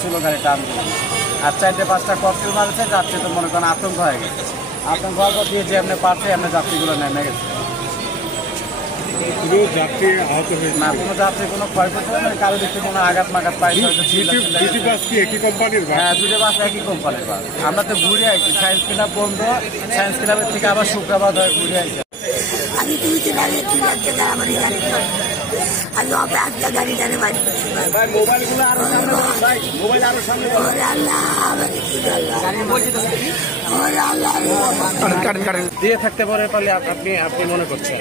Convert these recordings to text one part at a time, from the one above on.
ছিল গাড়িটা আর 4-5টা ককটেল মারছে, যাত্রী তো মনে করেন আতঙ্ক হয়ে গেছে। আতঙ্ক হওয়ার পর দিয়ে যে এমনি পারছে এমনি যাত্রীগুলো নেমে গেছে। যাত্রী আহত হয়েছে না, কোনো যাত্রী কোনো ক্ষয়ক্ষতি হয় না, কারো দিকে কোনো আঘাত মাঘাত পাই। একই কোম্পানির? হ্যাঁ, দুটো বাস একই কোম্পানির বাস। আমরা তো ঘুরে আইছি, সায়েন্স ক্লাব বন্ধ, সায়েন্স ক্লাবের থেকে আবার শুক্রবার ধরে ঘুরে আইছি। আমি তুইতে দাঁড়িয়ে তুই একটা আমার গাড়ি আমি একটা গাড়ি টানে বাড়ি করছি দিয়ে থাকতে পারে পারলে আপনি মনে করছেন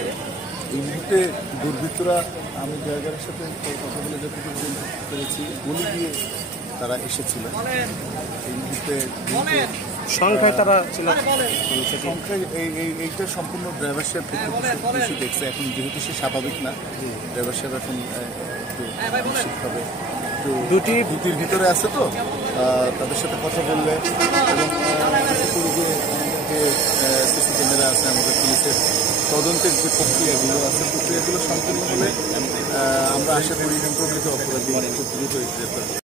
এই মুহূর্তে দুর্বৃত্তরা, আমি জায়গার সাথে কথা বলে যতটুকু পেরেছি, গুলি দিয়ে তারা এসেছিল। এই মুহূর্তে সংখ্যায় তারা ছিল, সংখ্যায় এইটা সম্পূর্ণ ড্রাইভার সাহেব বেশি দেখছে। এখন যেহেতু সে স্বাভাবিক না, ড্রাইভার সাহেব এখন একটু মানসিকভাবে দুটির ভিতরে আছে, তো তাদের সাথে কথা বললে এবং যে সিসি ক্যামেরা আছে, আমাদের পুলিশের তদন্তের যে প্রক্রিয়াগুলো আছে, প্রক্রিয়াগুলো সম্পূর্ণ হলে আমরা আশা করি প্রকৃত অপরাধী খুব দ্রুত গ্রেপ্তার